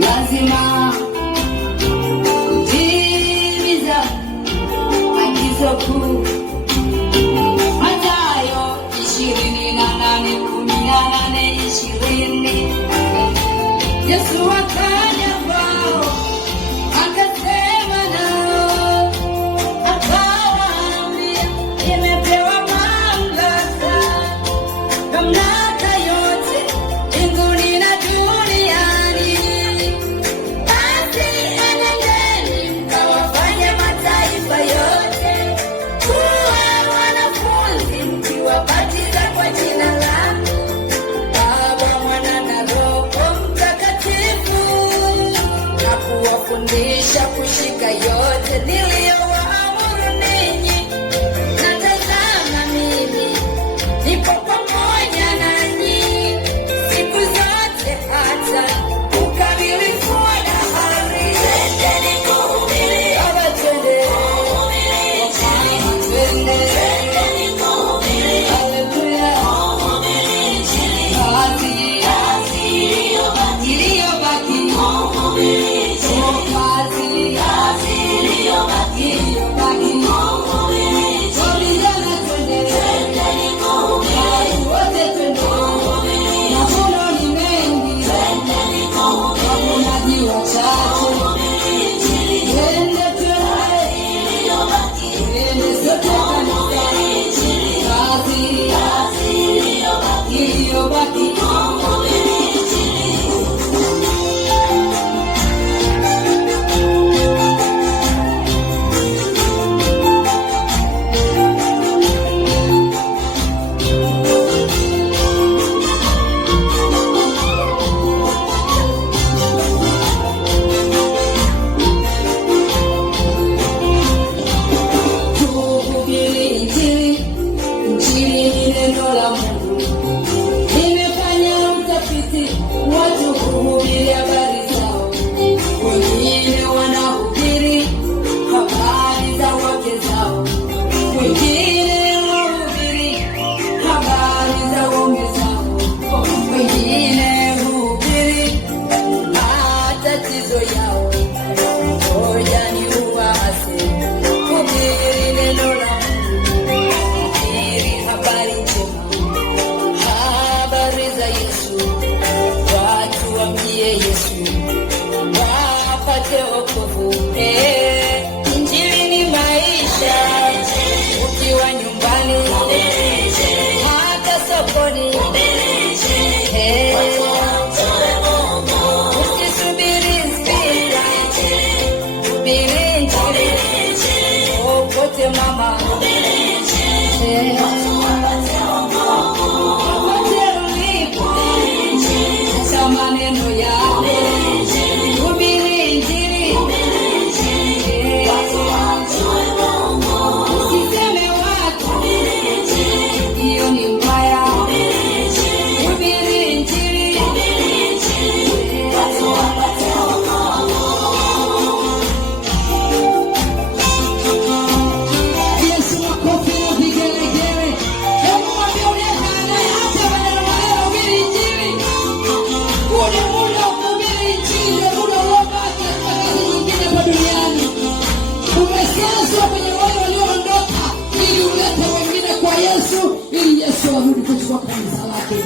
Lazima timiza agizo kuu. Mathayo 28:18-20. Yesu akaja kwao akasema nao akawaambia, nimepewa mamlaka yote mbinguni na duniani. Basi enendeni mkawafanye mataifa yote kuwa wanafunzi, mkiwabatiza kwa jina la Baba, Mwana na Roho Mtakatifu, na kuwafundisha kushika yote niliyowaamuru ninyi. Na tazama, mimi nipo pamoja nanyi siku zote hata ukamilifu wa dahari. Twendeni kuhubiri, Baba, twende kuhubiri, haleluya, kazi iliyobaki, kazi iliyobaki, vijana twendeni kuhubiri, wote twendeni, mavuno ni mengi, wavunaji wachache. Twende sote kanisani, kazi iliyobaki. Tuhubiri Injili, Injili ni neno la Mungu. Nimefanya utafiti, watu huhubiri habari zao, wengine wanahubiri habari za wake zao, wengine huhubiri habari za waume zao, wengine huhubiri matatizo yao. Ngoja niwaase, hubiri neno la Mungu, hubiri habari njema, habari za Yesu. Watu wamjie Yesu wapate wokovu. Injili ni maisha, ukiwa nyumbani, hata sokoni. Usisubiri spika, hubiri Injili popote mama, popote ulipo, acha maneno yako, hubiri Injili. Usiseme watu hiyo ni mbaya, hubiri Injili. Yesu, makofi na vigelegele. Hebu mwambie uliyekaa acha maneno haya, hubiri Injili. Huu ni muda wa kuhubiri Injili, ndio muda uliobaki katika kazi nyingine hapa duniani. Umesazwa kwenye wale walioondoka ili ulete wengine kwa Yesu, ili Yesu arudi kuchukua kanisa lake.